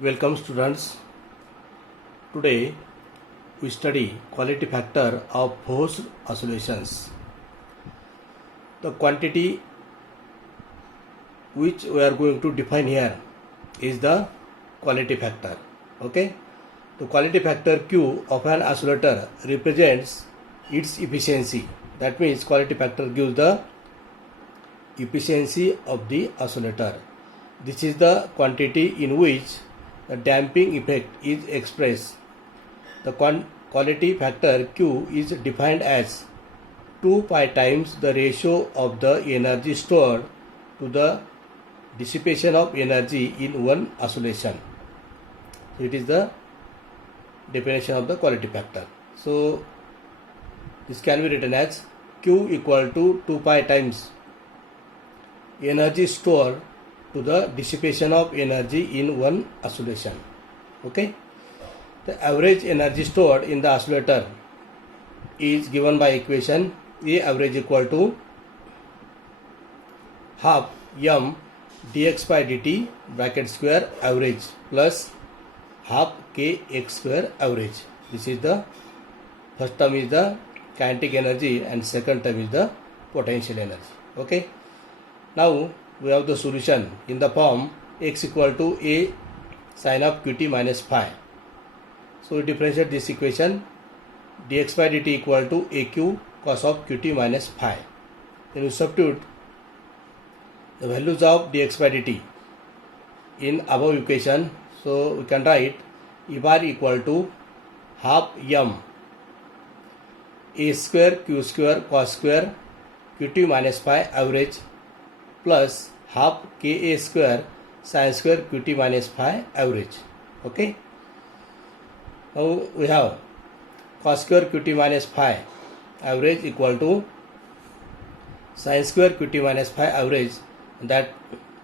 Welcome students. Today we study quality factor of forced oscillations. The quantity which we are going to define here is the quality factor. Okay. The quality factor Q of an oscillator represents its efficiency. That means quality factor gives the efficiency of the oscillator. This is the quantity in which the damping effect is expressed. The quality factor Q is defined as 2 pi times the ratio of the energy stored to the dissipation of energy in one oscillation. So it is the definition of the quality factor. So this can be written as Q equal to 2 pi times energy stored to the dissipation of energy in one oscillation. Okay. The average energy stored in the oscillator is given by equation A average equal to half m dx by dt bracket square average plus half kx square average. This is the first term is the kinetic energy and second term is the potential energy. Okay. Now we have the solution in the form x equal to a sin of qt minus phi. So we differentiate this equation dx by dt equal to aq cos of qt minus phi. Then we substitute the values of dx by dt in above equation. So we can write E bar equal to half m a square q square cos square qt minus phi average plus half ka square sin square qt minus phi average. Okay. Now we have cos square qt minus phi average equal to sin square qt minus phi average, that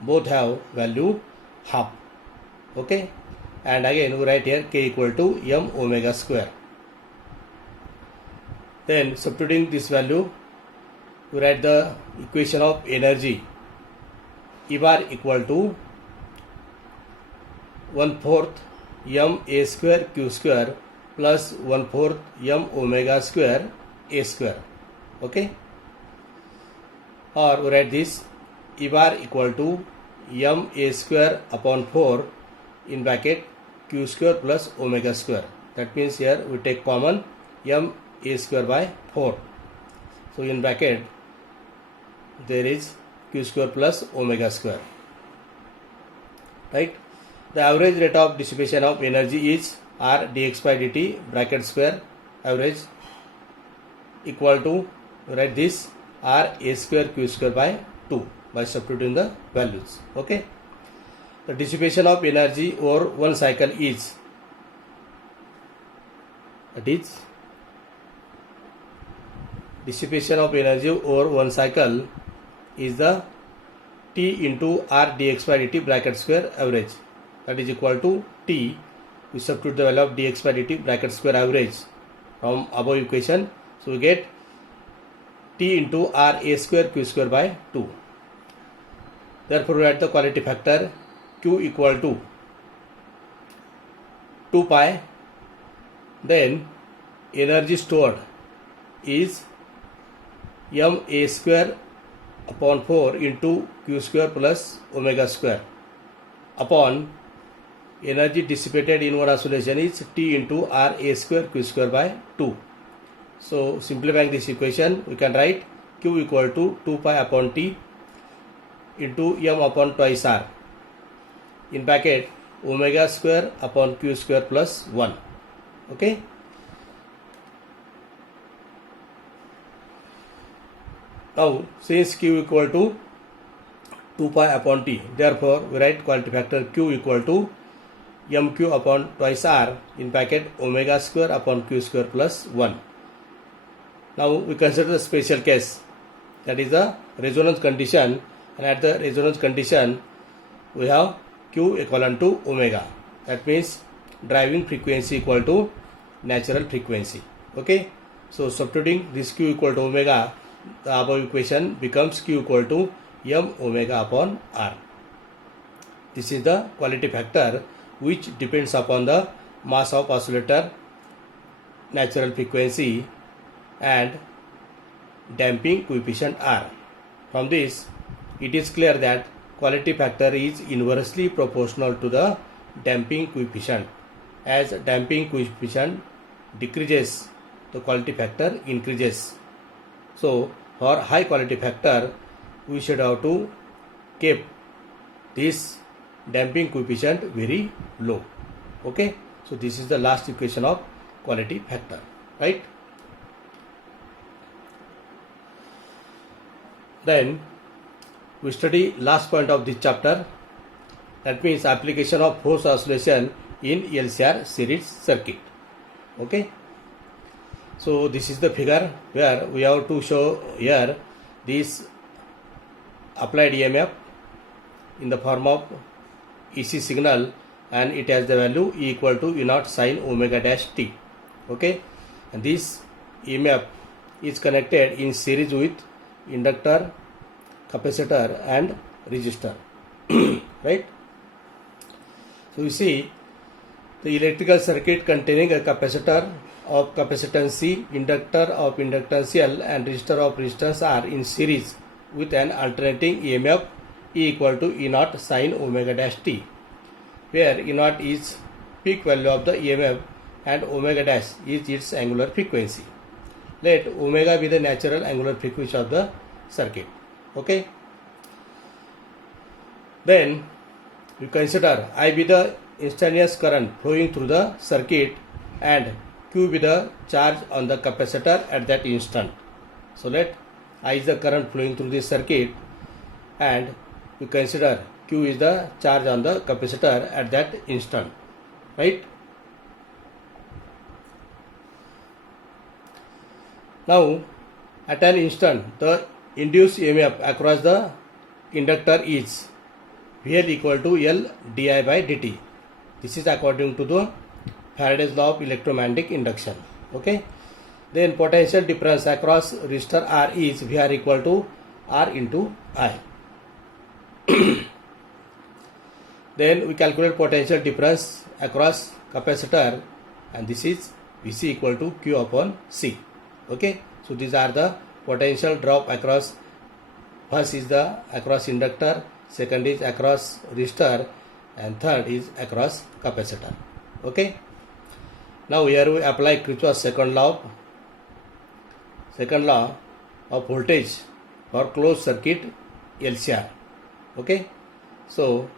both have value half. Okay. And again we write here k equal to m omega square. Then substituting this value, we write the equation of energy E bar equal to 1/4 m a square q square plus 1/4 m omega square a square. Okay. Or we write this E bar equal to m a square upon 4 in bracket q square plus omega square. That means here we take common m a square by 4. So in bracket there is q square plus omega square. Right. The average rate of dissipation of energy is r dx by dt bracket square average equal to, write this r a square q square by 2 by substituting the values. Okay. The dissipation of energy over one cycle is, that is dissipation of energy over one cycle is the T into R dx by dt bracket square average, that is equal to T. We substitute the value of dx by dt bracket square average from above equation. So we get T into R a square q square by 2. Therefore we write the quality factor Q equal to 2 pi. Then energy stored is m a square upon 4 into q square plus omega square upon energy dissipated in one oscillation is T into R a square q square by 2. So simplifying this equation, we can write Q equal to 2 pi upon T into m upon twice R in bracket omega square upon q square plus 1. Okay. Now since q equal to 2 pi upon t, therefore we write quality factor q equal to mq upon twice r in bracket omega square upon q square plus 1. Now we consider the special case, that is the resonance condition, and at the resonance condition we have q equivalent to omega. That means driving frequency equal to natural frequency. Okay. So substituting this q equal to omega, the above equation becomes q equal to m omega upon r. This is the quality factor which depends upon the mass of oscillator, natural frequency and damping coefficient R. From this, it is clear that quality factor is inversely proportional to the damping coefficient. As damping coefficient decreases, the quality factor increases. So, for high quality factor, we should have to keep this damping coefficient very low. Okay, so this is the last equation of quality factor, right? Then we study last point of this chapter, that means application of force oscillation in LCR series circuit. Okay, so this is the figure where we have to show here this applied EMF in the form of EC signal, and it has the value E equal to E naught sin omega dash t. Okay, and this EMF is connected in series with inductor, capacitor and resistor. Right? So you see the electrical circuit containing a capacitor of capacitance C, inductor of inductance L and resistor of resistance R in series with an alternating EMF E equal to E naught sin omega dash t, where E naught is peak value of the EMF and omega dash is its angular frequency. Let omega be the natural angular frequency of the circuit. Okay. Then you consider I be the instantaneous current flowing through the circuit and Q be the charge on the capacitor at that instant. So let I is the current flowing through this circuit and we consider Q is the charge on the capacitor at that instant, right? Now at an instant the induced EMF across the inductor is VL equal to L di by dt. This is according to the Faraday's law of electromagnetic induction. Okay. Then potential difference across resistor R is VR equal to R into I. Then we calculate potential difference across capacitor, and this is Vc equal to Q upon C. Okay. So these are the potential drop across. First is the across inductor, second is across resistor, and third is across capacitor. Okay. Now here we apply Kirchhoff's second law of voltage for closed circuit LCR. Okay. So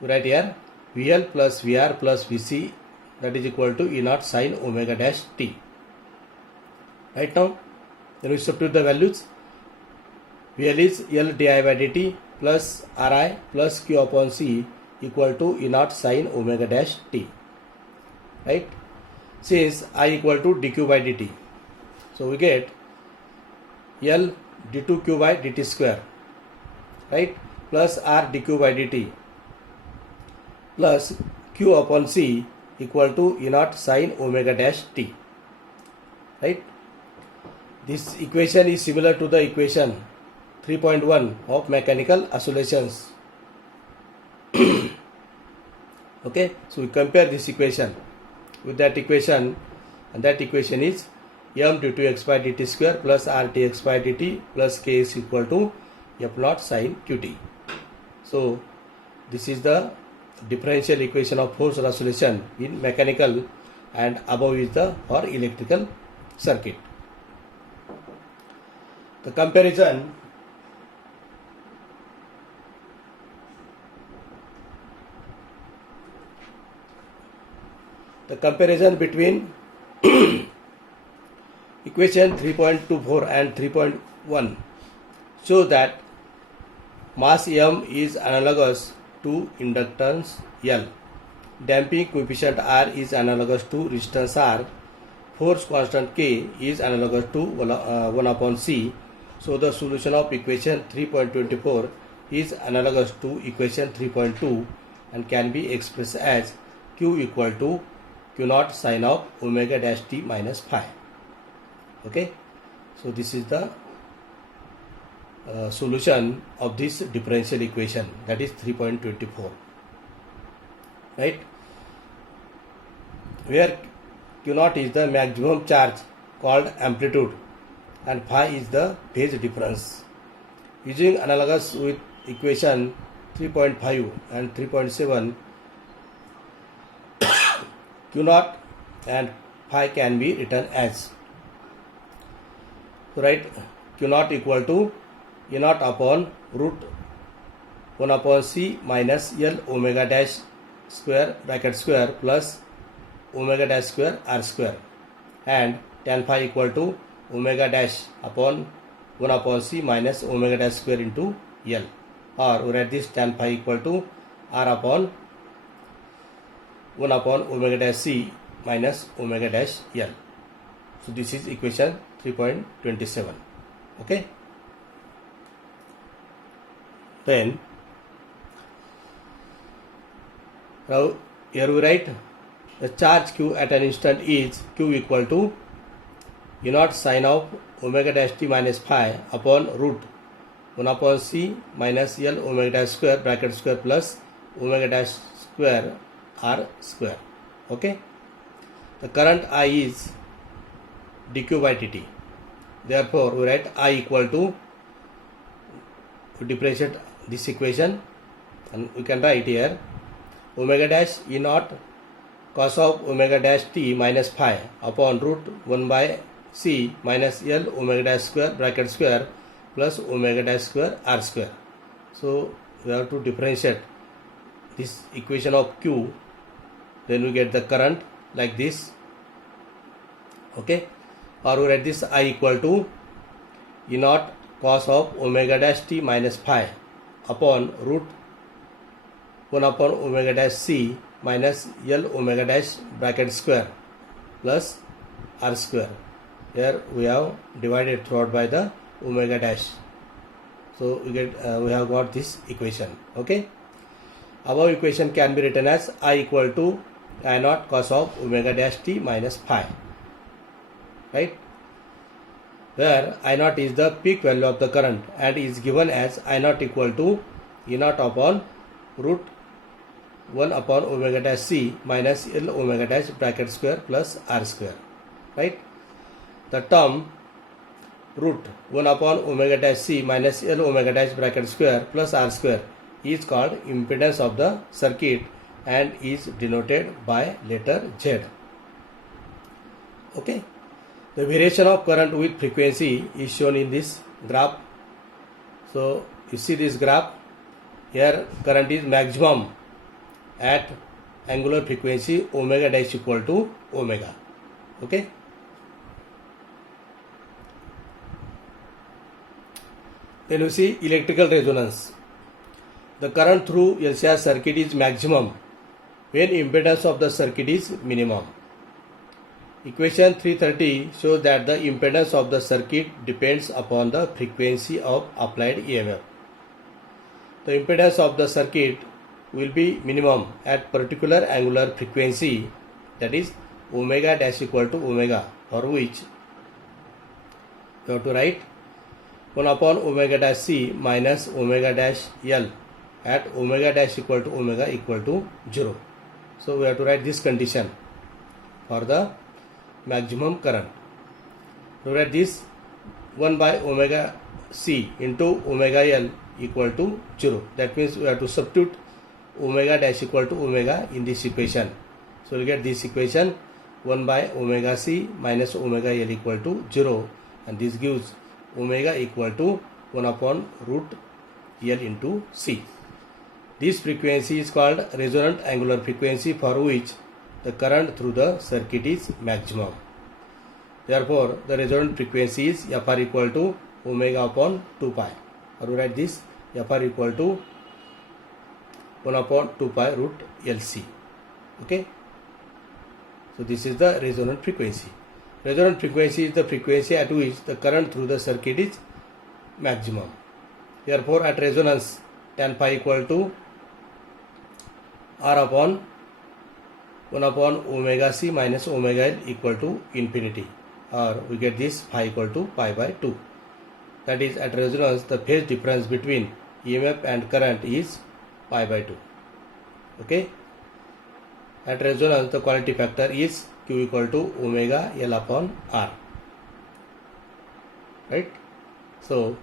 we write here VL plus VR plus VC, that is equal to E naught sin omega dash t. Right now, then we substitute the values. VL is L di by dt plus Ri plus Q upon C equal to E naught sin omega dash t. Right? Since I equal to dq by dt, so we get L d2q by dt square, right, plus R dq by dt plus Q upon C equal to E naught sin omega dash t. Right? This equation is similar to the equation 3.1 of mechanical oscillations. Okay, so we compare this equation with that equation, and that equation is m d2x by dt square plus r dx by dt plus k is equal to f naught sin qt. So this is the differential equation of force oscillation in mechanical, and above is the for electrical circuit. The comparison between equation 3.24 and 3.1 shows that mass M is analogous to inductance L, damping coefficient R is analogous to resistance R, force constant K is analogous to 1 upon C. So the solution of equation 3.24 is analogous to equation 3.2 and can be expressed as Q equal to Q naught sin of omega dash t minus phi. Okay, so this is the solution of this differential equation, that is 3.24. right? Where Q naught is the maximum charge called amplitude and phi is the phase difference. Using analogous with equation 3.5 and 3.7, Q naught and phi can be written as, so write Q naught equal to E naught upon root 1 upon C minus L omega dash square bracket square plus omega dash square R square, and tan phi equal to omega dash upon 1 upon C minus omega dash square into L, or we write this tan phi equal to R upon 1 upon omega dash C minus omega dash L. So this is equation 3.27. Okay. Then now here we write the charge Q at an instant is Q equal to E naught sine of omega dash t minus phi upon root 1 upon C minus L omega dash square bracket square plus omega dash square R square. Okay. The current I is dq by dt. Therefore, we write I equal to, we differentiate this equation and we can write here omega dash E naught cos of omega dash t minus phi upon root 1 by C minus L omega dash square bracket square plus omega dash square R square. So we have to differentiate this equation of Q, then we get the current like this. Okay, or we write this I equal to E naught cos of omega dash t minus phi upon root 1 upon omega dash C minus L omega dash bracket square plus R square. Here we have divided throughout by the omega dash. So we have got this equation. Okay. Above equation can be written as I equal to I naught cos of omega dash t minus phi. Right. Where I naught is the peak value of the current and is given as I naught equal to E naught upon root 1 upon omega dash C minus L omega dash bracket square plus R square. Right. The term root 1 upon omega dash C minus L omega dash bracket square plus R square is called impedance of the circuit and is denoted by letter Z. Okay. The variation of current with frequency is shown in this graph. So you see this graph. Here current is maximum at angular frequency omega dash equal to omega. Okay. Then you see electrical resonance. The current through LCR circuit is maximum when impedance of the circuit is minimum. Equation 330 shows that the impedance of the circuit depends upon the frequency of applied EMF. The impedance of the circuit will be minimum at particular angular frequency, that is omega dash equal to omega, for which you have to write 1 upon omega dash C minus omega dash L at omega dash equal to omega equal to 0. So we have to write this condition for the maximum current. So write this 1 by omega C into omega L equal to 0. That means we have to substitute omega dash equal to omega in this equation. So we get this equation 1 by omega C minus omega L equal to 0, and this gives omega equal to 1 upon root L into C. This frequency is called resonant angular frequency, for which the current through the circuit is maximum. Therefore, the resonant frequency is Fr equal to omega upon 2 pi. Or we write this Fr equal to 1 upon 2 pi root LC. Okay. So this is the resonant frequency. Resonant frequency is the frequency at which the current through the circuit is maximum. Therefore, at resonance, tan phi equal to R upon 1 upon omega C minus omega L equal to infinity, or we get this phi equal to pi by 2. That is, at resonance, the phase difference between EMF and current is pi by 2. Okay. At resonance, the quality factor is Q equal to omega L upon R. Right? So,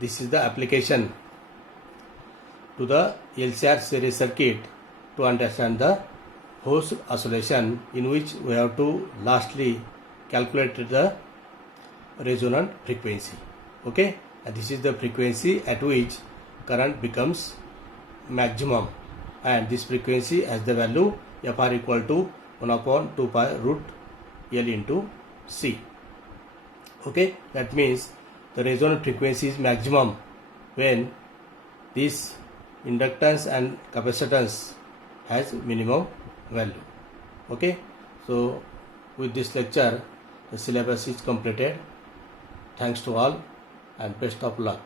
this is the application to the LCR series circuit to understand the forced oscillation, in which we have to lastly calculate the resonant frequency. Okay, and this is the frequency at which current becomes maximum, and this frequency has the value Fr equal to 1 upon 2 pi root L into C. Okay, that means the resonant frequency is maximum when this inductance and capacitance has minimum value. Okay, so with this lecture the syllabus is completed. Thanks to all and best of luck.